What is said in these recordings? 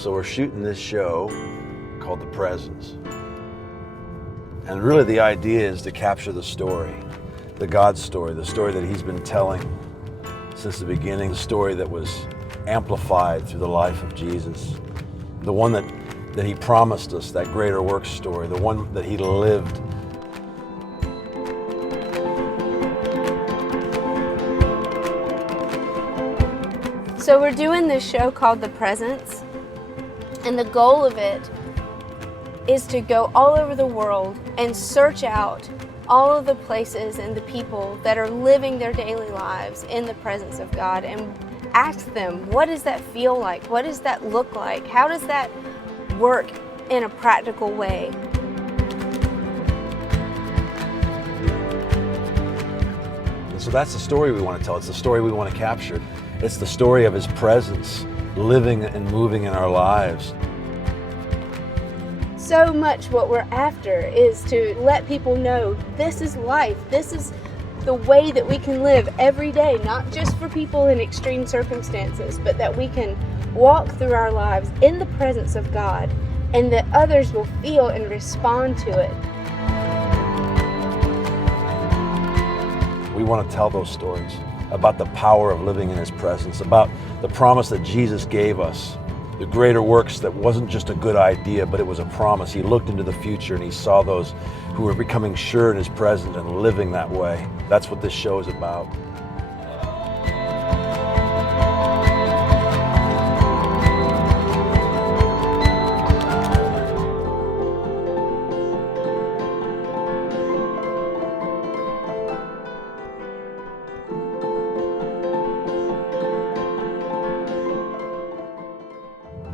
So we're shooting this show called The Presence. And really the idea is to capture the story, the God story, the story that he's been telling since the beginning, the story that was amplified through the life of Jesus, the one that he promised us, that greater works story, the one that he lived. So we're doing this show called The Presence, and the goal of it is to go all over the world and search out all of the places and the people that are living their daily lives in the presence of God and ask them, what does that feel like? What does that look like? How does that work in a practical way? So that's the story we want to tell. It's the story we want to capture. It's the story of his presence living and moving in our lives. So much what we're after is to let people know this is life. This is the way that we can live every day, not just for people in extreme circumstances, but that we can walk through our lives in the presence of God and that others will feel and respond to it. We want to tell those stories about the power of living in his presence, about the promise that Jesus gave us, the greater works that wasn't just a good idea, but it was a promise. He looked into the future and he saw those who were becoming sure in his presence and living that way. That's what this show is about.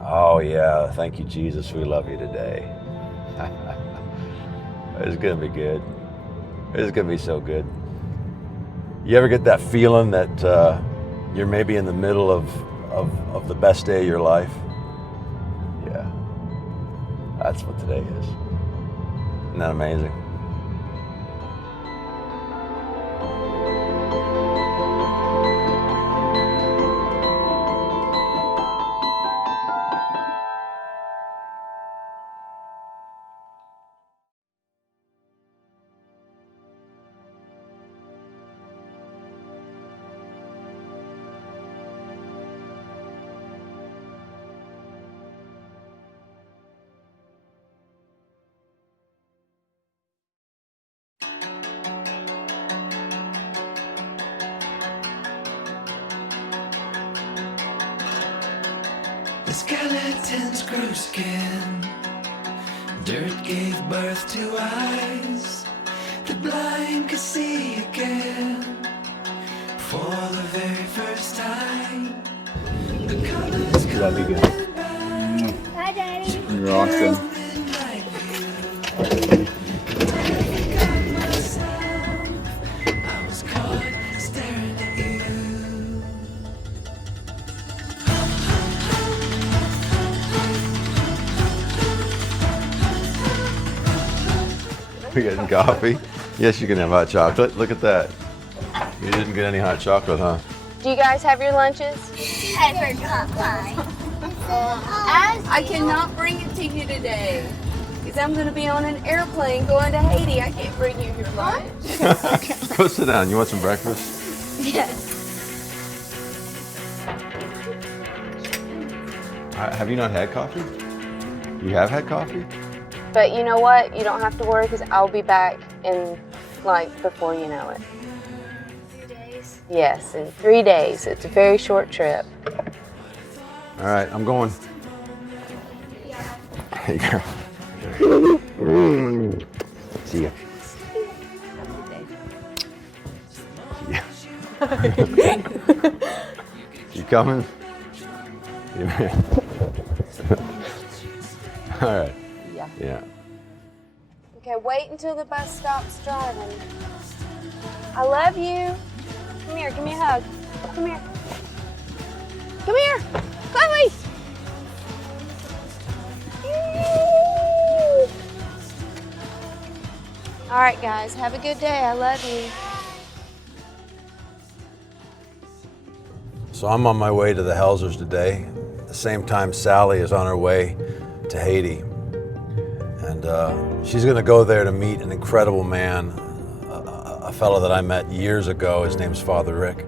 Oh yeah, thank you Jesus, we love you today. It's gonna be good. It's gonna be so good. You ever get that feeling that you're maybe in the middle of the best day of your life? Yeah, that's what today is. Isn't that amazing? The skeletons grew skin, dirt gave birth to eyes, the blind could see again, for the very first time. The colors Love you, coming back. Hi, Daddy. You're awesome. I was caught staring at you. We're getting coffee. Yes, you can have hot chocolate. Look at that. You didn't get any hot chocolate, huh? Do you guys have your lunches? I forgot mine. I cannot bring it to you today because I'm going to be on an airplane going to Haiti. I can't bring you your lunch. Go sit down. You want some breakfast? Yes. Have you not had coffee? You have had coffee? But you know what? You don't have to worry because I'll be back in, before you know it. 3 days. Yes, in 3 days. It's a very short trip. All right, I'm going. Hey, girl. See ya. See ya. You coming? Yeah. All right. Yeah. Yeah. Okay, wait until the bus stops driving. I love you. Come here, give me a hug. Come here. Come here. Chloe. All right, guys, have a good day. I love you. So I'm on my way to the Helzers today. same time, Sally is on her way to Haiti. And she's going to go there to meet an incredible man, a fellow that I met years ago. His name's Father Rick.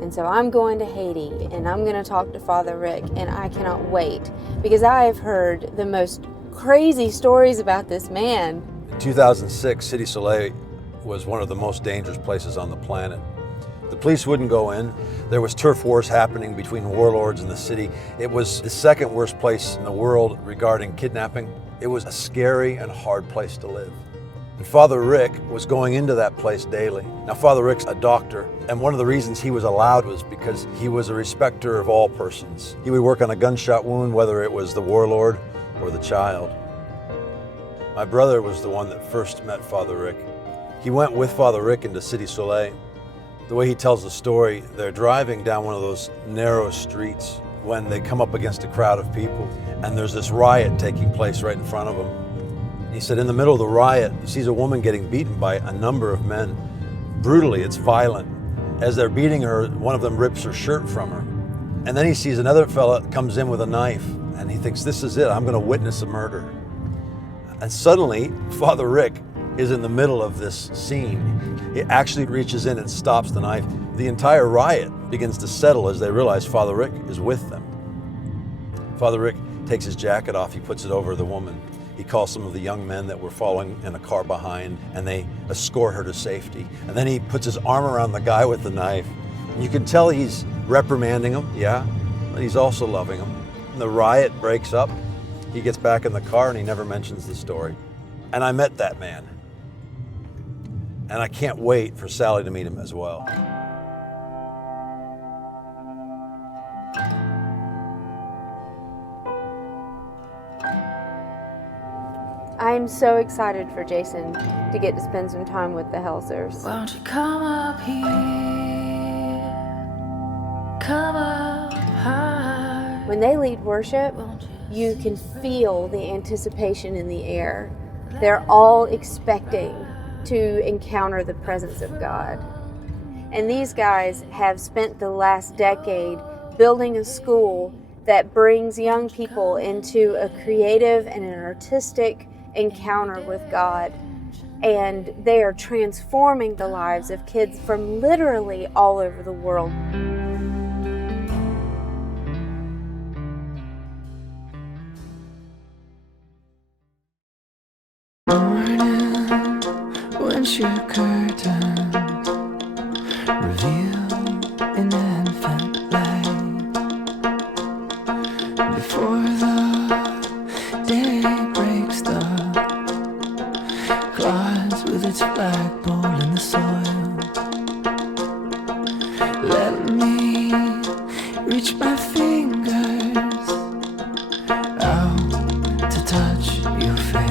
And so I'm going to Haiti, and I'm going to talk to Father Rick, and I cannot wait because I've heard the most crazy stories about this man. In 2006, Cité Soleil was one of the most dangerous places on the planet. The police wouldn't go in. There was turf wars happening between warlords in the city. It was the second worst place in the world regarding kidnapping. It was a scary and hard place to live. And Father Rick was going into that place daily. Now, Father Rick's a doctor, and one of the reasons he was allowed was because he was a respecter of all persons. He would work on a gunshot wound, whether it was the warlord or the child. My brother was the one that first met Father Rick. He went with Father Rick into Cité Soleil. The way he tells the story, they're driving down one of those narrow streets when they come up against a crowd of people, and there's this riot taking place right in front of them. He said in the middle of the riot, he sees a woman getting beaten by a number of men. Brutally, it's violent. As they're beating her, one of them rips her shirt from her. And then he sees another fella comes in with a knife, and he thinks, this is it, I'm gonna witness a murder. And suddenly, Father Rick is in the middle of this scene. He actually reaches in and stops the knife. The entire riot begins to settle as they realize Father Rick is with them. Father Rick takes his jacket off, he puts it over the woman. He calls some of the young men that were following in a car behind, and they escort her to safety. And then he puts his arm around the guy with the knife. And you can tell he's reprimanding him, yeah, but he's also loving him. And the riot breaks up. He gets back in the car and he never mentions the story. And I met that man. And I can't wait for Sally to meet him as well. I'm so excited for Jason to get to spend some time with the Helsers. Won't you come up here? Come up high. When they lead worship, you can feel the anticipation in the air. They're all expecting to encounter the presence of God. And these guys have spent the last decade building a school that brings young people into a creative and an artistic encounter with God. And they are transforming the lives of kids from literally all over the world. Windshield curtains reveal an infant light before the day breaks. The glides with its flagpole in the soil. Let me reach my fingers out to touch your face.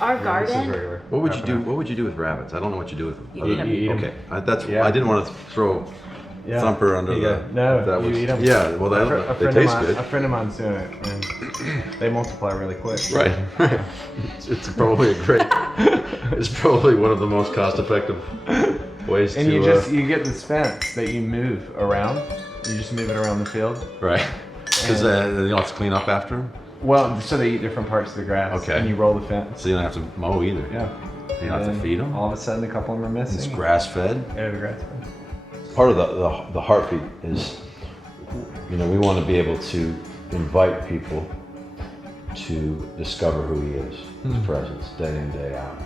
Our garden, What would you do? What would you do with rabbits? I don't know what you do with them. You eat 'em. Okay, I Yeah. didn't want to throw Yeah. Thumper under You the. got- no, if that you was, eat 'em. Yeah, well, A they friend taste of mine, good. A friend of mine's doing it, and they multiply really quick. Right. It's probably a great. It's probably one of the most cost-effective ways And to. you get this fence that you move around. You just move it around the field. Right. Because you don't have to clean up after them, Well, so they eat different parts of the grass. Okay. And you roll the fence. so you don't have to mow either. Yeah. You don't have to And feed them. All of a sudden, a couple of them are It's missing. grass-fed. Yeah, the grass fed. Part of the heartbeat is, we want to be able to invite people to discover who he is, his presence, day in, day out.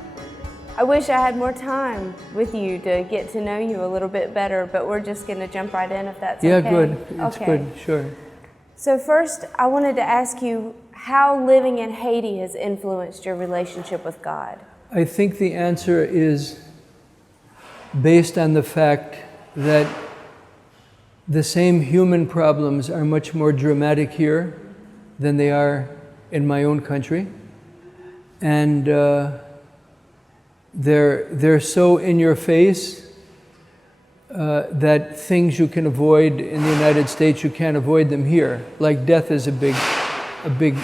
I wish I had more time with you to get to know you a little bit better, but we're just going to jump right in if that's Yeah, okay. good. It's Okay. good, sure. So first, I wanted to ask you how living in Haiti has influenced your relationship with God. I think the answer is based on the fact that the same human problems are much more dramatic here than they are in my own country. And they're so in your face that things you can avoid in the United States, you can't avoid them here. Like death is a big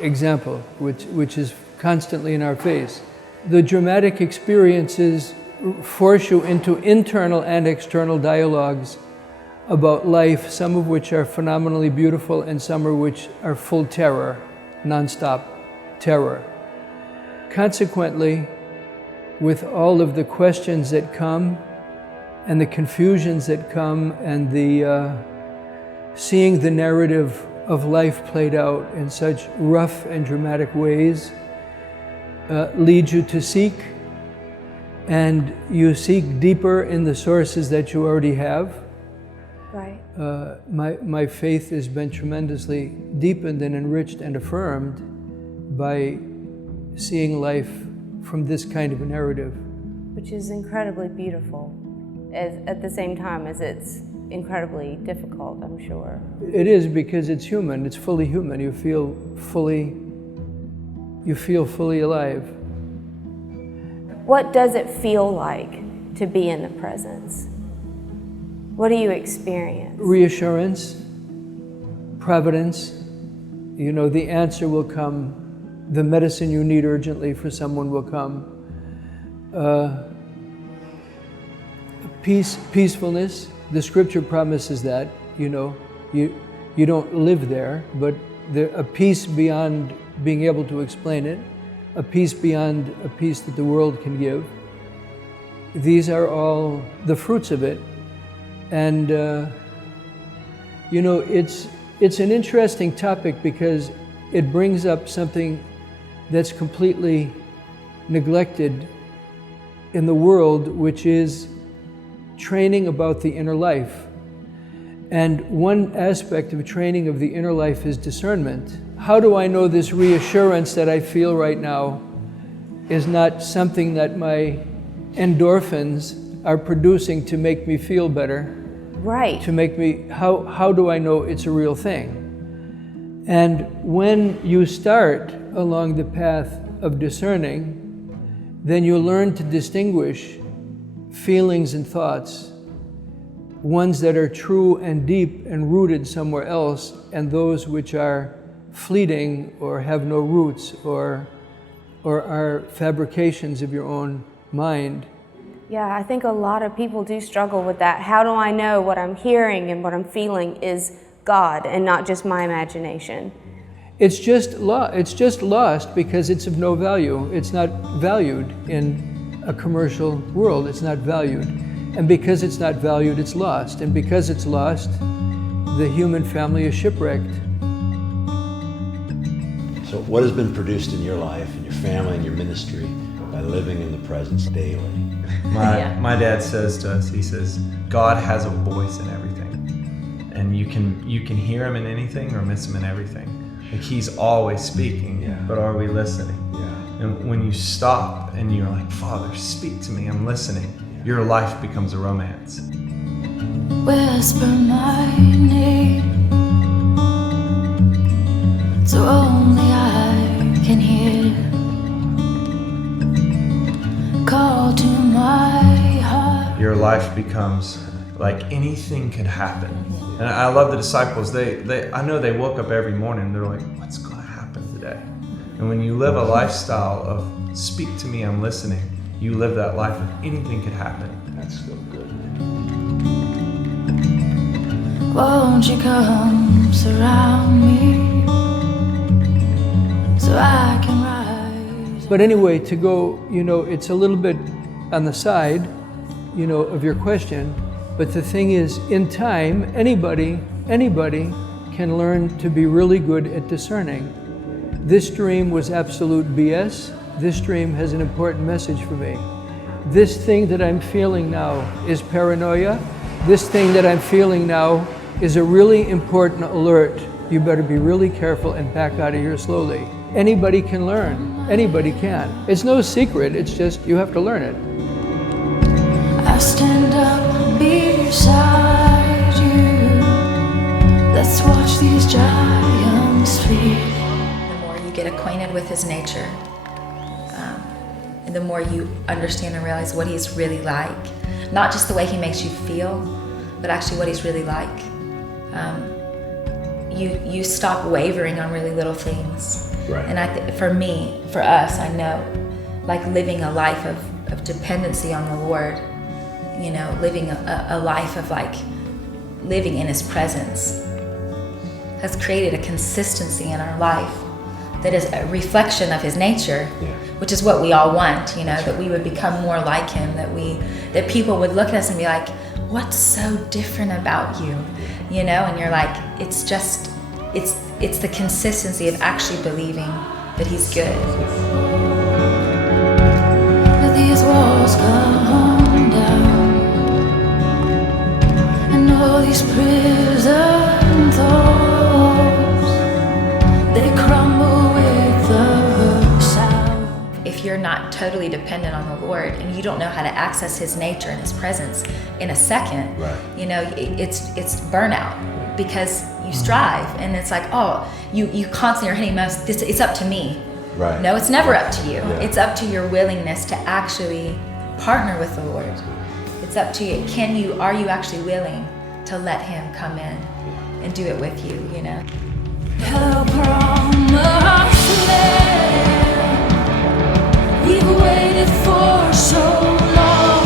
example, which is constantly in our face. The dramatic experiences force you into internal and external dialogues about life, some of which are phenomenally beautiful and some of which are full terror, nonstop terror. Consequently, with all of the questions that come and the confusions that come and the seeing the narrative of life played out in such rough and dramatic ways leads you to seek, and you seek deeper in the sources that you already have. Right. My faith has been tremendously deepened and enriched and affirmed by seeing life from this kind of a narrative. Which is incredibly beautiful, at the same time as it's incredibly difficult, I'm sure. It is, because it's human, it's fully human. You feel fully alive. What does it feel like to be in the presence? What do you experience? Reassurance, providence. You know, the answer will come. The medicine you need urgently for someone will come. Peacefulness. The scripture promises that, you know, you don't live there, but a peace beyond being able to explain it, a peace beyond a peace that the world can give. These are all the fruits of it. And, you know, it's an interesting topic because it brings up something that's completely neglected in the world, which is training about the inner life. And one aspect of training of the inner life is discernment. How do I know this reassurance that I feel right now is not something that my endorphins are producing to make me feel better? Right. To make me, how do I know it's a real thing? And when you start along the path of discerning, then you learn to distinguish feelings and thoughts, ones that are true and deep and rooted somewhere else, and those which are fleeting or have no roots or are fabrications of your own mind. Yeah, I think a lot of people do struggle with that. How do I know what I'm hearing and what I'm feeling is God and not just my imagination? It's just lost because it's of no value. It's not valued in a commercial world. It's not valued. And because it's not valued, it's lost. And because it's lost, the human family is shipwrecked. So what has been produced in your life, in your family, in your ministry by living in the presence daily? My dad says to us, he says, God has a voice in everything. And you can hear him in anything or miss him in everything. Like he's always speaking, but are we listening? Yeah. And when you stop and you're like, Father, speak to me, I'm listening, your life becomes a romance. Whisper my name, so only I can hear. Call to my heart. Your life becomes like anything could happen. And I love the disciples. I know they woke up every morning and they're like, what's going to happen today? And when you live a lifestyle of speak to me, I'm listening, you live that life of anything could happen. That's so good. Won't you come surround me so I can rise? But anyway, to go, you know, it's a little bit on the side, you know, of your question. But the thing is, in time, anybody can learn to be really good at discerning. This dream was absolute BS. This dream has an important message for me. This thing that I'm feeling now is paranoia. This thing that I'm feeling now is a really important alert. You better be really careful and back out of here slowly. Anybody can learn. Anybody can. It's no secret. It's just you have to learn it. I stand up beside you. Let's watch these giants feed. The more you get acquainted with his nature, and the more you understand and realize what he's really like, not just the way he makes you feel, but actually what he's really like, you stop wavering on really little things. Right. And for us, I know, like living a life of dependency on the Lord, you know, living a life of like living in his presence has created a consistency in our life that is a reflection of his nature, which is what we all want, you know, that we would become more like him, that people would look at us and be like, what's so different about you? You know, and you're like, it's the consistency of actually believing that he's good. Let these walls come down, and all these prison thoughts, they crumble with the sound. If you're not totally dependent on the Lord and you don't know how to access his nature and his presence in a second, Right. you know, it's burnout, because you strive and it's like, oh, you constantly are hitting it's up to me. Right. No, it's never up to you. Yeah. It's up to your willingness to actually partner with the Lord. It's up to you. Are you actually willing to let him come in and do it with you, you know? Hello, promised land. We've waited for so long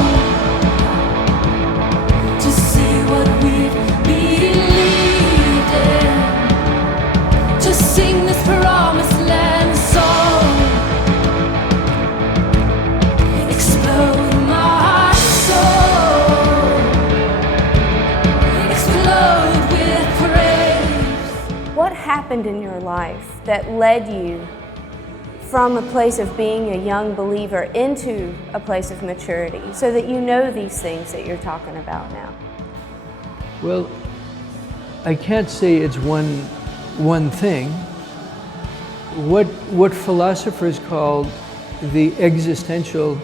to see what we've believed in, to sing this promised land song. Explode my soul, explode with praise. What happened in your life that led you from a place of being a young believer into a place of maturity so that you know these things that you're talking about now? Well, I can't say it's one thing. What philosophers call the existential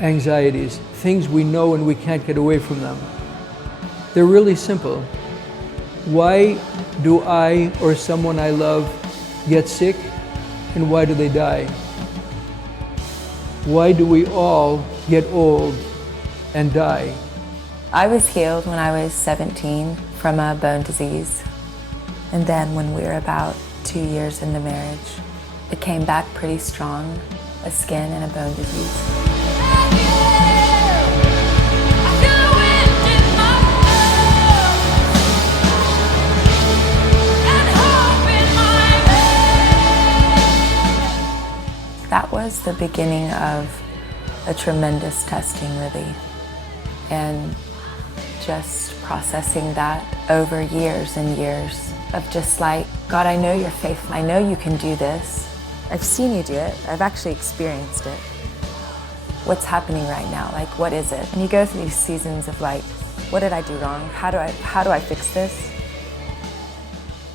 anxieties, things we know and we can't get away from them. They're really simple. Why do I or someone I love get sick, and why do they die? Why do we all get old and die? I was healed when I was 17 from a bone disease. And then when we were about 2 years into marriage, it came back pretty strong, a skin and a bone disease. That was the beginning of a tremendous testing, really. And just processing that over years and years of just like, God, I know you're faithful. I know you can do this. I've seen you do it. I've actually experienced it. What's happening right now? Like, what is it? And you go through these seasons of like, what did I do wrong? How do I fix this?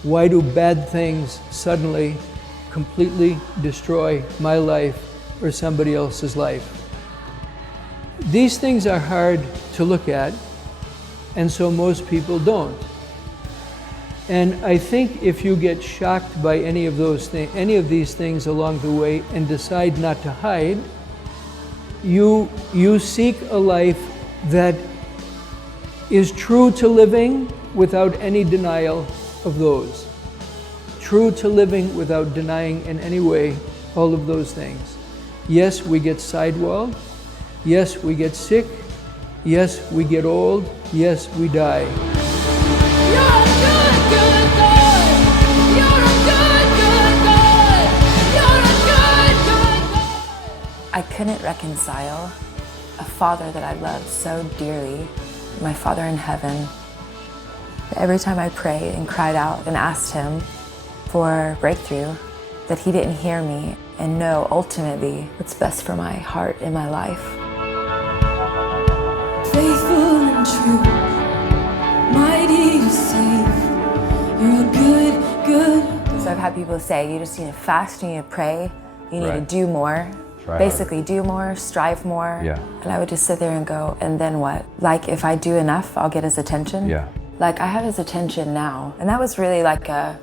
Why do bad things suddenly completely destroy my life or somebody else's life? These things are hard to look at, and so most people don't. And I think if you get shocked by any of these things along the way and decide not to hide, you seek a life that is true to living without any denial of those. True to living without denying in any way all of those things. Yes, we get sidewalled. Yes, we get sick. Yes, we get old. Yes, we die. You're a good, good God. You're a good, good God. You're a good, good God. I couldn't reconcile a father that I loved so dearly, my Father in heaven. Every time I prayed and cried out and asked him for breakthrough, that he didn't hear me and know ultimately what's best for my heart and my life. Faithful and true, mighty to save. You're a good, good. So I've had people say, you just need to fast, you need to pray, you need to do more. Try basically do more, strive more. Yeah. And I would just sit there and go, and then what? Like if I do enough, I'll get his attention. Yeah. Like I have his attention now. And that was really like a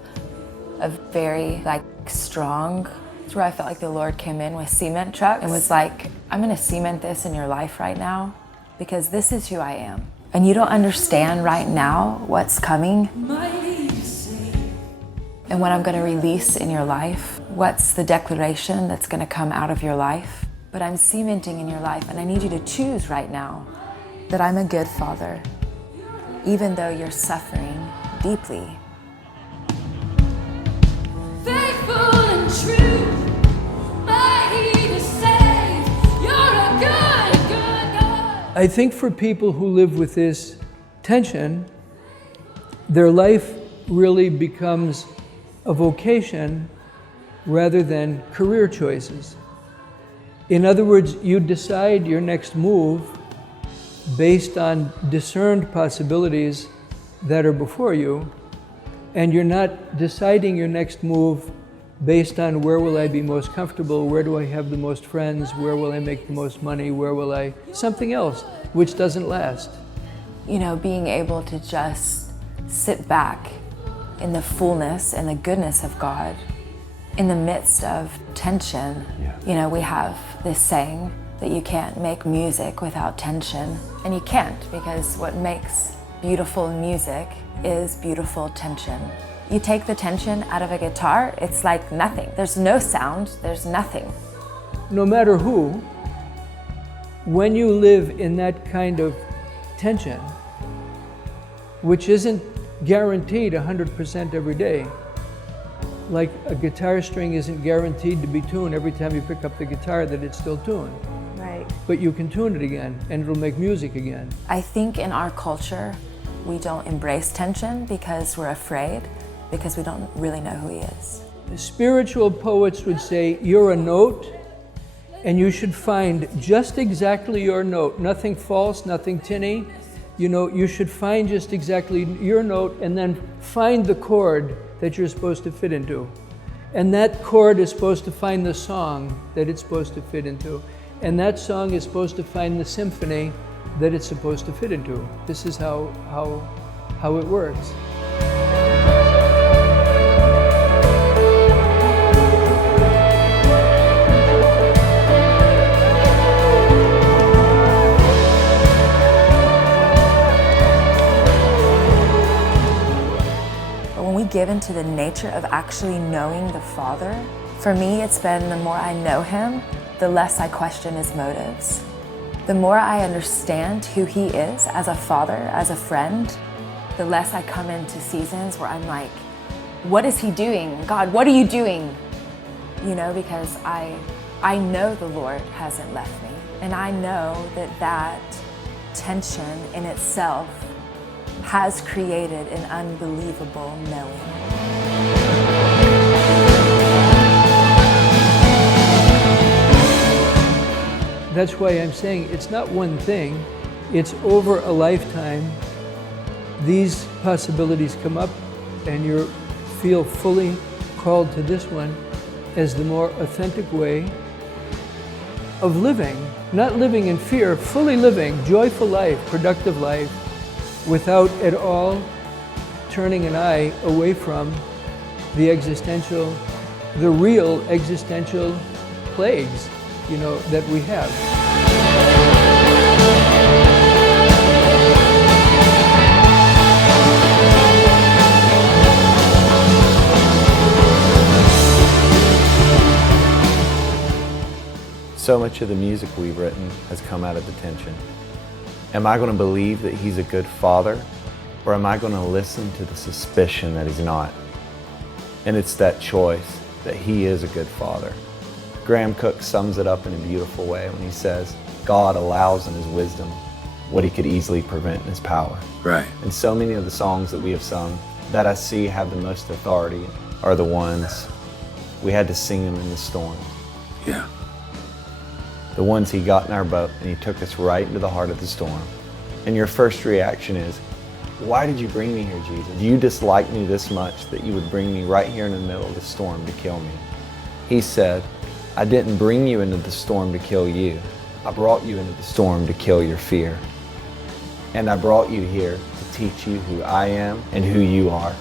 very like strong, it's where I felt like the Lord came in with cement trucks and was like, I'm gonna cement this in your life right now because this is who I am. And you don't understand right now what's coming and what I'm gonna release in your life. What's the declaration that's gonna come out of your life? But I'm cementing in your life, and I need you to choose right now that I'm a good father, even though you're suffering deeply. Faithful and true, mighty to save. You're a good, good God. I think for people who live with this tension, their life really becomes a vocation rather than career choices. In other words, you decide your next move based on discerned possibilities that are before you, and you're not deciding your next move based on where will I be most comfortable, where do I have the most friends, where will I make the most money, where will I, something else, which doesn't last. You know, being able to just sit back in the fullness and the goodness of God in the midst of tension. Yeah. You know, we have this saying that you can't make music without tension, and you can't, because what makes beautiful music is beautiful tension. You take the tension out of a guitar, it's like nothing. There's no sound, there's nothing. No matter who, when you live in that kind of tension, which isn't guaranteed 100% every day, like a guitar string isn't guaranteed to be tuned every time you pick up the guitar that it's still tuned. Right. But you can tune it again and it'll make music again. I think in our culture, we don't embrace tension because we're afraid, because we don't really know who he is. Spiritual poets would say, you're a note and you should find just exactly your note, nothing false, nothing tinny. You know, you should find just exactly your note and then find the chord that you're supposed to fit into. And that chord is supposed to find the song that it's supposed to fit into. And that song is supposed to find the symphony that it's supposed to fit into. This is how it works. Give into the nature of actually knowing the Father. For me, it's been the more I know him, the less I question his motives. The more I understand who he is as a father, as a friend, the less I come into seasons where I'm like, what is he doing? God, what are you doing? You know, because I know the Lord hasn't left me. And I know that tension in itself has created an unbelievable knowing. That's why I'm saying it's not one thing, it's over a lifetime. These possibilities come up and you feel fully called to this one as the more authentic way of living. Not living in fear, fully living, joyful life, productive life, without at all turning an eye away from the real existential plagues, you know, that we have. So much of the music we've written has come out of the tension. Am I going to believe that he's a good father, or am I going to listen to the suspicion that he's not? And it's that choice that he is a good father. Graham Cooke sums it up in a beautiful way when he says, God allows in his wisdom what he could easily prevent in his power. Right. And so many of the songs that we have sung that I see have the most authority are the ones we had to sing them in the storm. Yeah. The ones he got in our boat and he took us right into the heart of the storm. And your first reaction is, why did you bring me here, Jesus? Do you dislike me this much that you would bring me right here in the middle of the storm to kill me? He said, I didn't bring you into the storm to kill you. I brought you into the storm to kill your fear. And I brought you here to teach you who I am and who you are.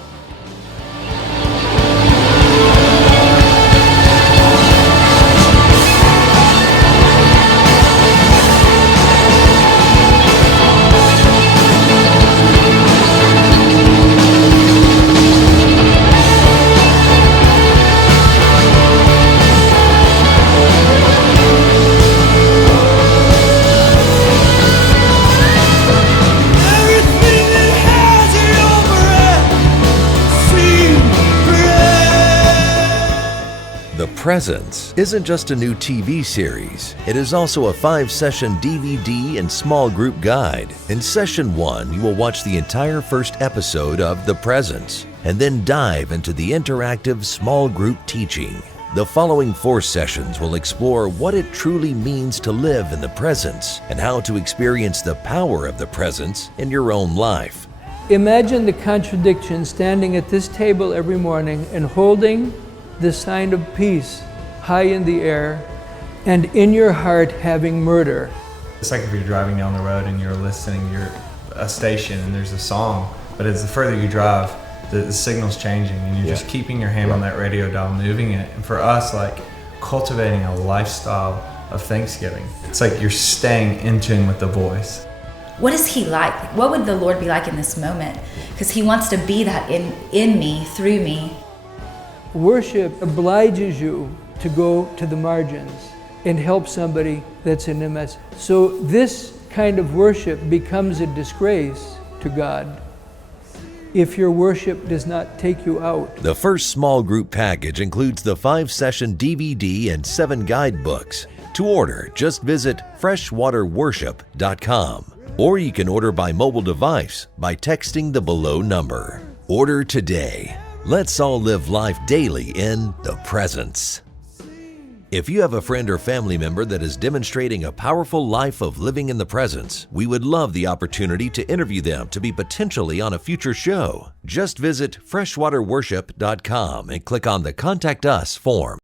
The Presence isn't just a new TV series. It is also a 5-session DVD and small group guide. In Session 1, you will watch the entire first episode of The Presence and then dive into the interactive small group teaching. The following 4 sessions will explore what it truly means to live in the presence and how to experience the power of the presence in your own life. Imagine the contradiction standing at this table every morning and holding the sign of peace high in the air, and in your heart having murder. It's like if you're driving down the road and you're listening, you're a station and there's a song, but as the further you drive, the signal's changing and you're just keeping your hand on that radio dial, moving it. And for us, like cultivating a lifestyle of Thanksgiving, it's like you're staying in tune with the voice. What is he like? What would the Lord be like in this moment? Because he wants to be that in me, through me. Worship obliges you to go to the margins and help somebody that's in a mess. So this kind of worship becomes a disgrace to God if your worship does not take you out. The first small group package includes the 5-session DVD and 7 guidebooks. To order, just visit freshwaterworship.com, or you can order by mobile device by texting the below number. Order today. Let's all live life daily in the presence. If you have a friend or family member that is demonstrating a powerful life of living in the presence, we would love the opportunity to interview them to be potentially on a future show. Just visit freshwaterworship.com and click on the Contact Us form.